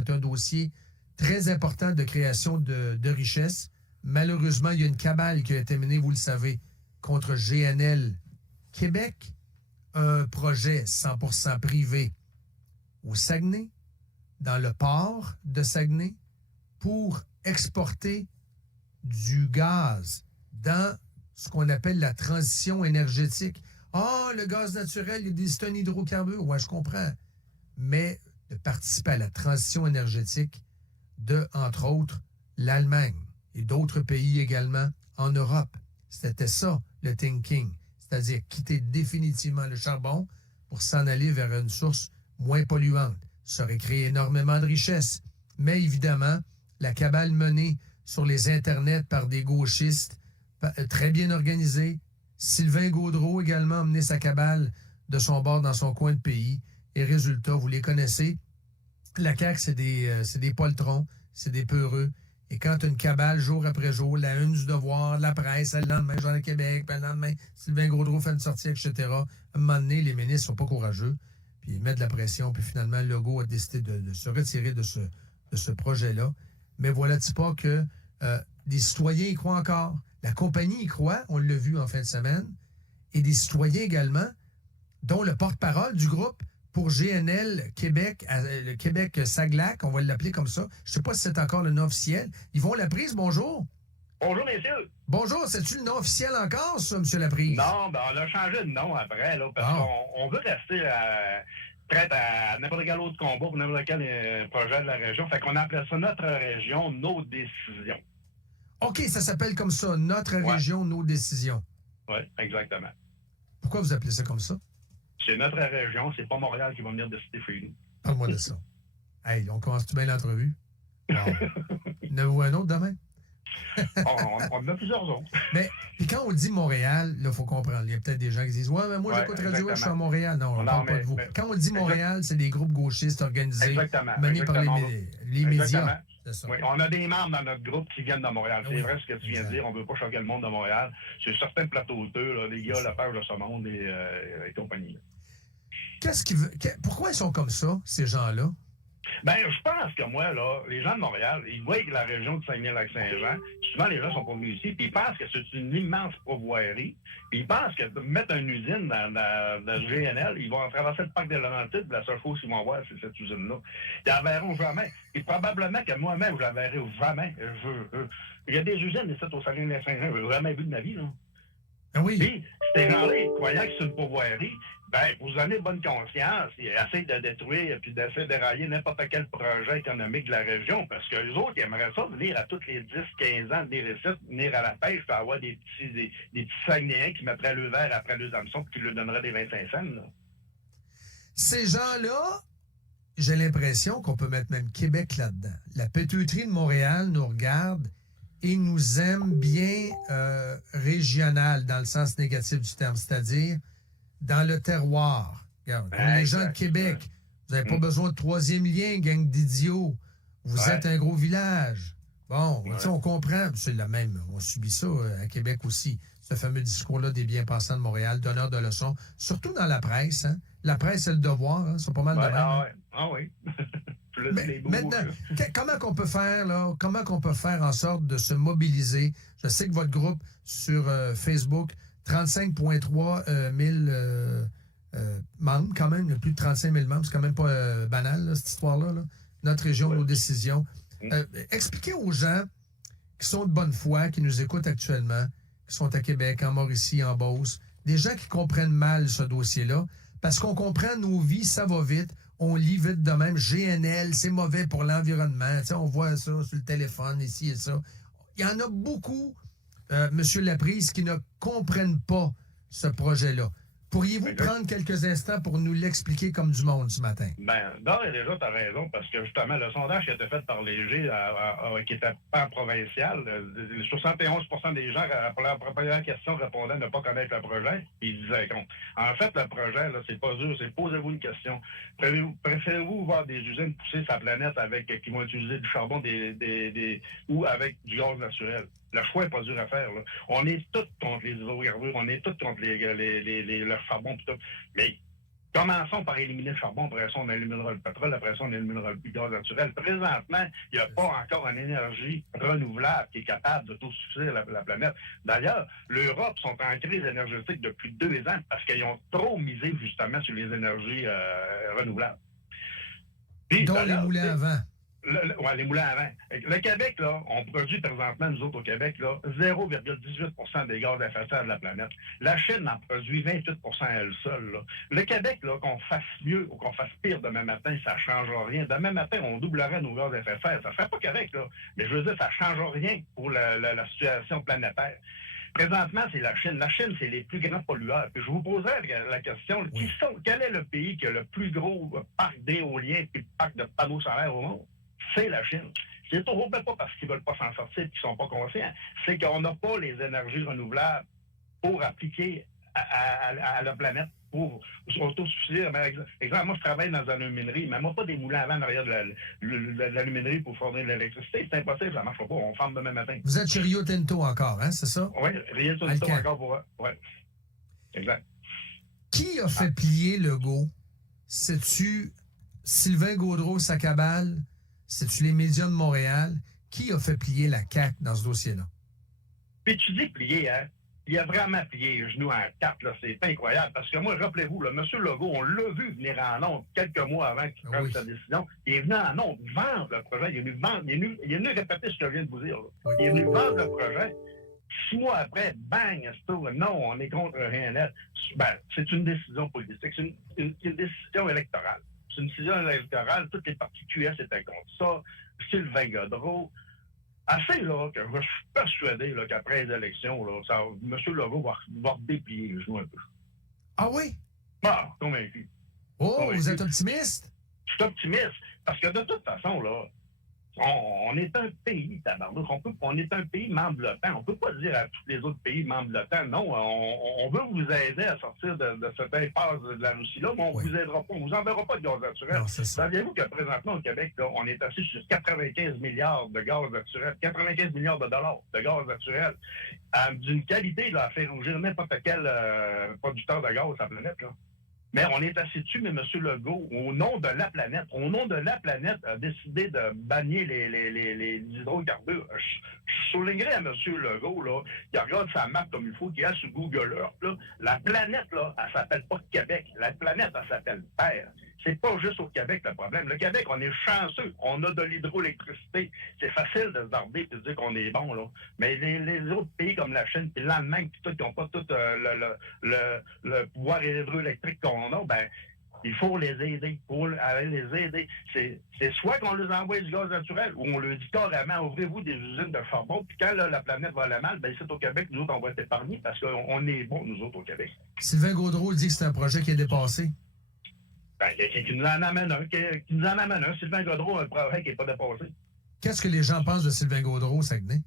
C'est un dossier très important de création de richesses. Malheureusement, il y a une cabale qui a été menée, vous le savez, contre GNL Québec, un projet 100% privé au Saguenay, dans le port de Saguenay, pour exporter du gaz dans ce qu'on appelle la transition énergétique. Ah, le gaz naturel, c'est un hydrocarbure. Ouais, je comprends. Mais de participer à la transition énergétique de, entre autres, l'Allemagne et d'autres pays également en Europe. C'était ça, le thinking. C'est-à-dire quitter définitivement le charbon pour s'en aller vers une source moins polluante. Ça aurait créé énormément de richesses. Mais évidemment, la cabale menée sur les internets par des gauchistes très bien organisés. Sylvain Gaudreault également a mené sa cabale de son bord dans son coin de pays. Et résultat, vous les connaissez, la CAQ, c'est des poltrons, c'est des peureux. Et quand une cabale, jour après jour, la une du Devoir, la presse, le lendemain, Journal de Québec, puis le lendemain, Sylvain Gaudreault fait une sortie, etc. À un moment donné, les ministres sont pas courageux, puis ils mettent de la pression, puis finalement, Legault a décidé de se retirer de ce projet-là. Mais voilà-t-il pas que des citoyens y croient encore. La compagnie y croit, on l'a vu en fin de semaine, et des citoyens également, dont le porte-parole du groupe pour GNL Québec, le Québec-Saglac, on va l'appeler comme ça. Je sais pas si c'est encore le nom officiel. Yvon Laprise, bonjour. Bonjour, messieurs. Bonjour, c'est-tu le nom officiel encore, ça, M. Laprise? Non, ben on a changé de nom après, là, parce qu'on veut rester prêt à n'importe quel autre combat pour n'importe quel projet de la région. Fait qu'on appelait ça notre région, nos décisions. OK, ça s'appelle comme ça, notre région, nos décisions. Oui, exactement. Pourquoi vous appelez ça comme ça? C'est notre région, c'est pas Montréal qui va venir décider chez nous. Parle-moi de ça. Hey, on commence-tu bien l'entrevue? Wow. Il y en a un autre demain? on en a plusieurs autres. Mais puis quand on dit Montréal, là, il faut comprendre. Il y a peut-être des gens qui disent « Ouais, mais moi, j'écoute Radio, je suis à Montréal. » Non, on ne parle pas de vous. Quand on dit Montréal, c'est des groupes gauchistes organisés, menés par les médias. Oui, on a des membres dans notre groupe qui viennent de Montréal. C'est vrai ce que tu viens de dire. On ne veut pas choquer le monde de Montréal. C'est certains plateauteux, là, les gars, la page de ce monde et compagnie. Pourquoi ils sont comme ça, ces gens-là? Ben, je pense que moi, là, les gens de Montréal, ils voient que la région de Saguenay-Lac-Saint-Jean, souvent les gens sont pas venus ici, puis ils pensent que c'est une immense pourvoirie, puis ils pensent que de mettre une usine dans GNL, ils vont traverser le parc des Laurentides, la seule chose qu'ils vont voir, c'est cette usine-là. Ils la verront jamais. Et probablement que moi-même, je la verrai jamais. Il y a des usines ici au Saguenay-Lac-Saint-Jean, je n'ai jamais vu de ma vie, là. Ah oui. Puis, ces gens-là, croyant que c'est une pourvoirie, ben, vous donnez bonne conscience et essayez de détruire puis d'essayer de railler n'importe quel projet économique de la région, parce que les autres, ils aimeraient ça venir à tous les 10-15 ans, venir ici, venir à la pêche, puis avoir des petits Saguenayens qui mettraient le verre après deux hameçons puis qui lui donneraient des 25 cents, là. Ces gens-là, j'ai l'impression qu'on peut mettre même Québec là-dedans. La péteuterie de Montréal nous regarde et nous aime bien régional, dans le sens négatif du terme, c'est-à-dire dans le terroir. Regarde, les gens de Québec, vous n'avez pas besoin de troisième lien, gang d'idiots. Vous êtes un gros village. Bon, on comprend, c'est la même, on subit ça à Québec aussi, ce fameux discours-là des bien-pensants de Montréal, donneurs de leçons, surtout dans la presse. Hein. La presse, c'est le devoir, hein, c'est pas mal de même. Ah oui. Mais maintenant, comment qu'on peut faire, là? Comment qu'on peut faire en sorte de se mobiliser? Je sais que votre groupe sur Facebook, 35,3 000 membres, quand même, il y a plus de 35 000 membres, c'est quand même pas banal, là, cette histoire-là. Là. Notre région, nos décisions. Expliquez aux gens qui sont de bonne foi, qui nous écoutent actuellement, qui sont à Québec, en Mauricie, en Beauce, des gens qui comprennent mal ce dossier-là, parce qu'on comprend nos vies, ça va vite, on lit vite de même, GNL, c'est mauvais pour l'environnement, tu sais, on voit ça sur le téléphone, ici et ça. Il y en a beaucoup, M. Laprise, qui ne comprennent pas ce projet-là. Pourriez-vous prendre quelques instants pour nous l'expliquer comme du monde ce matin? Ben, d'ores et déjà, tu as raison, parce que justement, le sondage qui a été fait par Léger, qui était pas provincial, 71 des gens, pour la première question, répondaient ne pas connaître le projet, puis ils disaient contre. En fait, le projet, là, c'est pas dur, c'est posez-vous une question. Préférez-vous voir des usines pousser sa planète qui vont utiliser du charbon ou avec du gaz naturel? Le choix n'est pas dur à faire. Là. On est tous contre les hydrocarbures, on est tous contre le charbon pis tout. Mais Commençons par éliminer le charbon, après ça, on éliminera le pétrole, après ça, on éliminera le gaz naturel. Présentement, il n'y a pas encore une énergie renouvelable qui est capable d'autosuffire la planète. D'ailleurs, l'Europe sont en crise énergétique depuis 2 ans parce qu'ils ont trop misé justement sur les énergies renouvelables. Puis, dont les moulins à vent. Ouais, les moulins à vent. Le Québec, là, on produit présentement, nous autres au Québec, 0,18 des gaz à effet de serre de la planète. La Chine en produit 28 à elle seule. Là. Le Québec, là, qu'on fasse mieux ou qu'on fasse pire demain matin, ça ne changera rien. Demain matin, on doublerait nos gaz à effet de serre. Ça ne serait pas correct, là. Mais je veux dire, ça ne changera rien pour la situation planétaire. Présentement, c'est la Chine. La Chine, c'est les plus grands pollueurs. Puis je vous poserais la question, quel est le pays qui a le plus gros parc d'éoliens et parc de panneaux solaires au monde? C'est la Chine. C'est toujours pas parce qu'ils ne veulent pas s'en sortir et qu'ils ne sont pas conscients. C'est qu'on n'a pas les énergies renouvelables pour appliquer à la planète, pour s'autosuffire. Exemple, moi, je travaille dans une aluminerie, mais moi, pas des moulins à vent en arrière de l'aluminerie pour fournir de l'électricité. C'est impossible, ça ne marchera pas. On ferme demain matin. Vous êtes chez Rio Tinto encore, hein, c'est ça? Oui, Rio Tinto encore pour eux. Oui, exact. Qui a fait plier Legault? C'est-tu Sylvain Gaudreau, sa cabale? C'est-tu les médias de Montréal? Qui a fait plier la CAQ dans ce dossier-là? Puis tu dis plier, hein? Il a vraiment plié les genoux en 4, là. C'est incroyable. Parce que moi, rappelez-vous, M. Legault, on l'a vu venir en ondes quelques mois avant qu'il prenne sa décision. Il est venu en ondes vendre le projet. Il est venu vendre. Il est venu répéter ce que je viens de vous dire. Là. Il est venu vendre le projet. 6 mois après, bang, non, on est contre RNL. Ben, c'est une décision politique. C'est une décision électorale. C'est une décision électorale. Toutes les partis QS étaient contre ça. Sylvain Gaudreau. Assez, là, que je suis persuadé là, qu'après les élections, là, M. Legault va déplier les genoux un peu. Ah oui? Ah, convaincu. Oh, convaincu. Vous êtes optimiste? Je suis optimiste. Parce que de toute façon, là, on est un pays, tabarnouche. On est un pays membre de l'OTAN. On ne peut pas dire à tous les autres pays membres de l'OTAN, non, on veut vous aider à sortir de cette impasse de la Russie-là, mais on ne vous aidera pas. On ne vous enverra pas de gaz naturel. Saviez-vous que présentement au Québec, là, on est assis sur 95 milliards de gaz naturel, 95 milliards de dollars de gaz naturel, d'une qualité là, à faire rougir n'importe quel producteur de gaz sur la planète, là. Mais on est assis dessus, mais M. Legault, au nom de la planète, a décidé de bannir les hydrocarbures. Je soulignerais à M. Legault, là, qui regarde sa map comme il faut, qui a sur Google Earth, là, la planète, là, elle s'appelle pas Québec. La planète, elle s'appelle Terre. C'est pas juste au Québec le problème. Le Québec, on est chanceux. On a de l'hydroélectricité. C'est facile de se darder et de dire qu'on est bon, là. Mais les autres pays comme la Chine et l'Allemagne, qui n'ont pas tout le pouvoir hydroélectrique qu'on a, ben il faut les aider. C'est soit qu'on leur envoie du gaz naturel ou on leur dit carrément, ouvrez-vous des usines de charbon, puis quand là, la planète va aller mal, ben ici au Québec, nous autres, on va être épargnés parce qu'on est bons, nous autres, au Québec. Sylvain Gaudreau dit que c'est un projet qui est dépassé. Ben, qui nous en amène un. Sylvain Gaudreau a un projet qui n'est pas dépassé. Qu'est-ce que les gens pensent de Sylvain Gaudreau, Saguenay?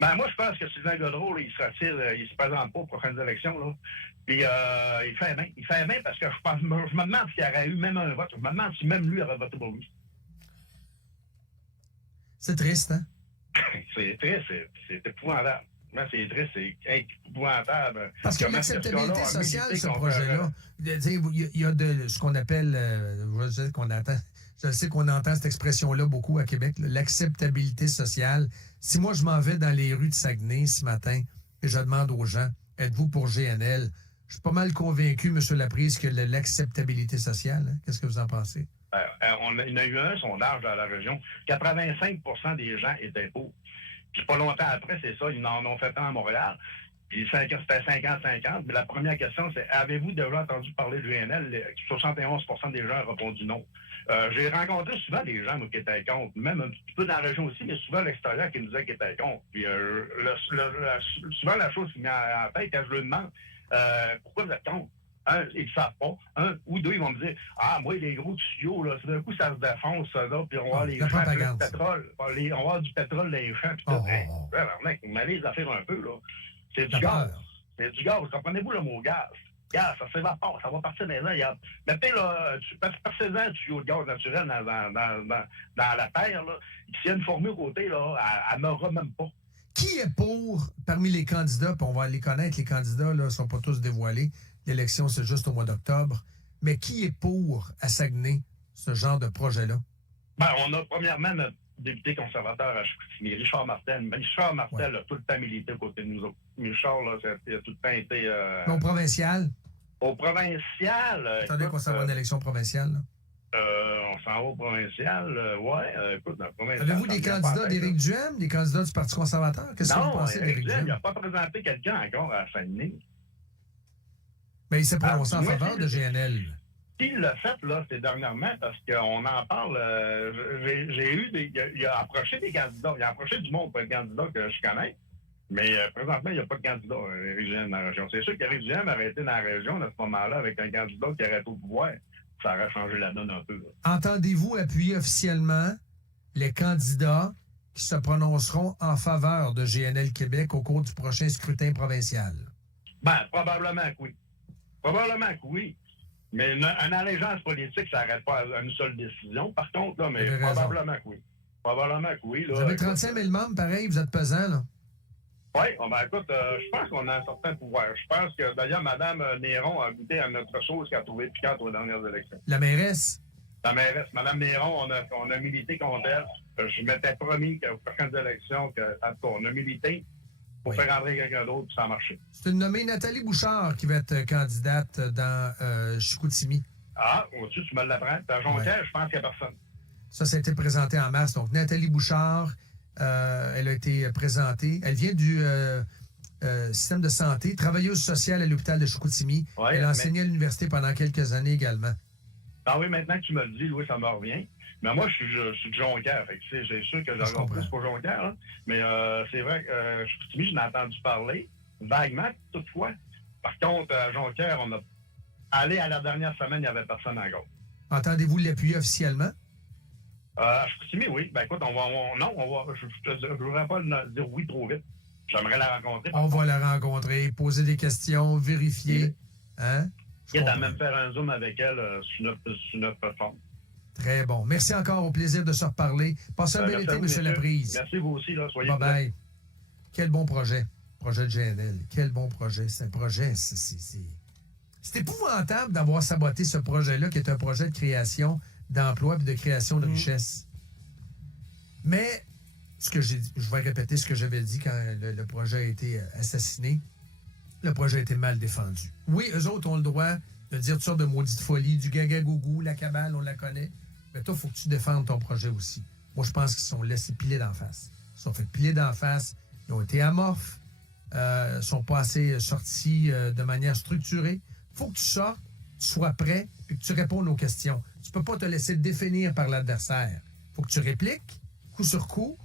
Ben, moi, je pense que Sylvain Gaudreau, là, il se présente pas aux prochaines élections, là. Puis, il fait bien. Il fait bien parce que je me demande s'il y aurait eu même un vote. Je me demande si même lui aurait voté pour lui. C'est triste, hein? C'est triste, c'est épouvantable. C'est triste, c'est épouvantable. Parce que l'acceptabilité sociale, ce projet-là, il y a de ce qu'on appelle, je sais qu'on entend cette expression-là beaucoup à Québec, l'acceptabilité sociale. Si moi, je m'en vais dans les rues de Saguenay ce matin et je demande aux gens, êtes-vous pour GNL? Je suis pas mal convaincu, M. Laprise, que l'acceptabilité sociale, hein? Qu'est-ce que vous en pensez? Il y a eu un sondage dans la région. 85 des gens étaient pour. Puis pas longtemps après, c'est ça, ils en ont fait un à Montréal. Puis c'était 50-50. Mais la première question, c'est avez-vous déjà entendu parler de GNL? 71 des gens ont répondu non. J'ai rencontré souvent des gens qui étaient contre, même un petit peu dans la région aussi, mais souvent à l'extérieur qui nous disaient qu'ils étaient contre. Puis souvent la chose qui me met en tête, quand je leur demande pourquoi vous êtes contre? Un, ils ne savent pas. Un ou deux, ils vont me dire moi, les gros tuyaux, là, d'un coup, ça se défonce, ça, là, puis on va avoir les champs de pétrole. On va avoir du pétrole dans les champs, puis tout. Vous m'allez les affaires un peu, là. C'est du gaz. C'est du gaz. Comprenez-vous le mot gaz? Gaz, ça s'évapore, ça va partir des airs. Mettez, là, passez-en un tuyau de gaz naturel dans la terre, là. S'il y a une formule à côté, là, elle n'aura même pas. Qui est pour, parmi les candidats, puis on va les connaître, les candidats ne sont pas tous dévoilés, l'élection c'est juste au mois d'octobre, Mais qui est pour, à Saguenay, ce genre de projet-là? Ben, on a premièrement notre député conservateur à Chicoutimi, Richard Martel. Richard Martel a tout le temps milité aux côtés de nous autres. Richard, là, il a tout le temps été... Au provincial? Au provincial... Attendez qu'on s'en va à une élection provinciale, là. On s'en va au provincial, écoute, dans le provincial... Avez-vous des candidats d'Éric Duhem, des candidats du Parti conservateur? Qu'est-ce que vous pensez d'Éric Duhem? Il n'a pas présenté quelqu'un encore à Saguenay. Mais il s'est prononcé en faveur de GNL. S'il l'a fait, là, c'est dernièrement, parce qu'on en parle, j'ai eu il a approché des candidats, il a approché du monde pour être candidat que je connais, mais présentement, il n'y a pas de candidat, Éric Duhem, dans la région. C'est sûr qu'Éric Duhem aurait été dans la région à ce moment-là avec un candidat qui aurait été au pouvoir. Ça aurait changé la donne un peu. Là. Entendez-vous appuyer officiellement les candidats qui se prononceront en faveur de GNL Québec au cours du prochain scrutin provincial? Ben, probablement que oui. Probablement que oui. Mais une allégeance politique, ça n'arrête pas à une seule décision. Par contre, là, mais probablement que oui. Probablement que oui. Là, vous avez 35 000 membres, pareil, vous êtes pesant, là. Oui, écoute, je pense qu'on a un certain pouvoir. Je pense que, d'ailleurs, Mme Néron a goûté à notre chose qu'elle a trouvé piquante aux dernières élections. La mairesse? La mairesse. Mme Néron, on a milité contre elle. Je m'étais promis qu'aux prochaines élections, on a milité pour faire rentrer quelqu'un d'autre, puis ça a marché. C'est une nommée Nathalie Bouchard qui va être candidate dans Chicoutimi. Ah, tu me l'apprends. À Jonquière, je pense qu'il n'y a personne. Ça a été présenté en mars. Donc, Nathalie Bouchard, elle a été présentée. Elle vient du système de santé, travailleuse sociale à l'hôpital de Chicoutimi. Ouais, elle a enseigné à l'université pendant quelques années également. Ah oui, maintenant que tu me le dis, Louis, ça me revient. Mais moi, je suis de Jonquière. Fait que c'est sûr que je regarde plus pour Jonquière. Là. Mais c'est vrai que Chicoutimi, je n'ai entendu parler vaguement, toutefois. Par contre, à Jonquière, on a allé à la dernière semaine, il n'y avait personne en gauche. Entendez-vous l'appuyer officiellement? À Chicoutimi, oui. Ben écoute, je ne voudrais pas dire oui trop vite. J'aimerais la rencontrer. On va la rencontrer, poser des questions, vérifier. Hein? Il y a même faire un zoom avec elle sur notre plateforme. Très bon. Merci encore. Au plaisir de se reparler. Passez un bel été, M. Laprise. Merci vous aussi. Là. Soyez bye. Quel bon projet. Projet de GNL. Quel bon projet. C'est un projet. C'est épouvantable d'avoir saboté ce projet-là, qui est un projet de création d'emplois et de création de richesse. Mais, je vais répéter ce que j'avais dit quand le projet a été assassiné. Le projet a été mal défendu. Oui, eux autres ont le droit de dire toutes sortes de maudites folies, du gaga-gougou, la cabale, on la connaît. Mais toi, il faut que tu défendes ton projet aussi. Moi, je pense qu'ils se sont laissés piler d'en face. Ils se sont fait piler d'en face. Ils ont été amorphes. Sont pas assez sortis de manière structurée. Il faut que tu sortes, tu sois prêt et que tu répondes aux questions. Tu peux pas te laisser définir par l'adversaire. Il faut que tu répliques, coup sur coup,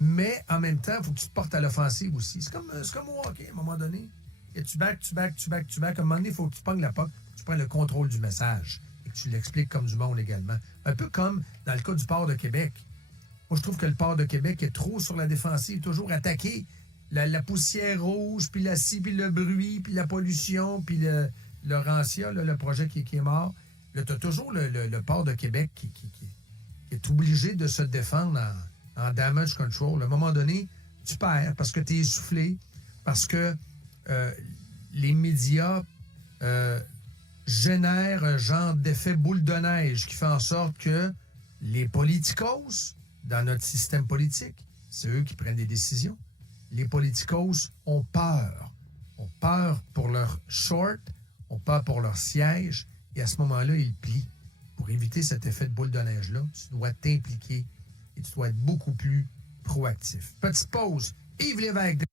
mais en même temps, il faut que tu te portes à l'offensive aussi. C'est comme au hockey, à un moment donné. Et tu back. À un moment donné, il faut que tu pognes la puck, tu prennes le contrôle du message et que tu l'expliques comme du monde également. Un peu comme dans le cas du Port de Québec. Moi, je trouve que le Port de Québec est trop sur la défensive, toujours attaqué. La poussière rouge, puis la scie, puis le bruit, puis la pollution, puis le Laurentiat, le projet qui est mort. Là, tu as toujours le Port de Québec qui est obligé de se défendre en damage control. À un moment donné, tu perds parce que tu es essoufflé, parce que les médias génèrent un genre d'effet boule de neige qui fait en sorte que les politicos, dans notre système politique, c'est eux qui prennent des décisions. Les politicos ont peur. Ont peur pour leur short, ont peur pour leur siège, et à ce moment-là, ils plient. Pour éviter cet effet de boule de neige-là, tu dois t'impliquer et tu dois être beaucoup plus proactif. Petite pause. Yves Lévesque.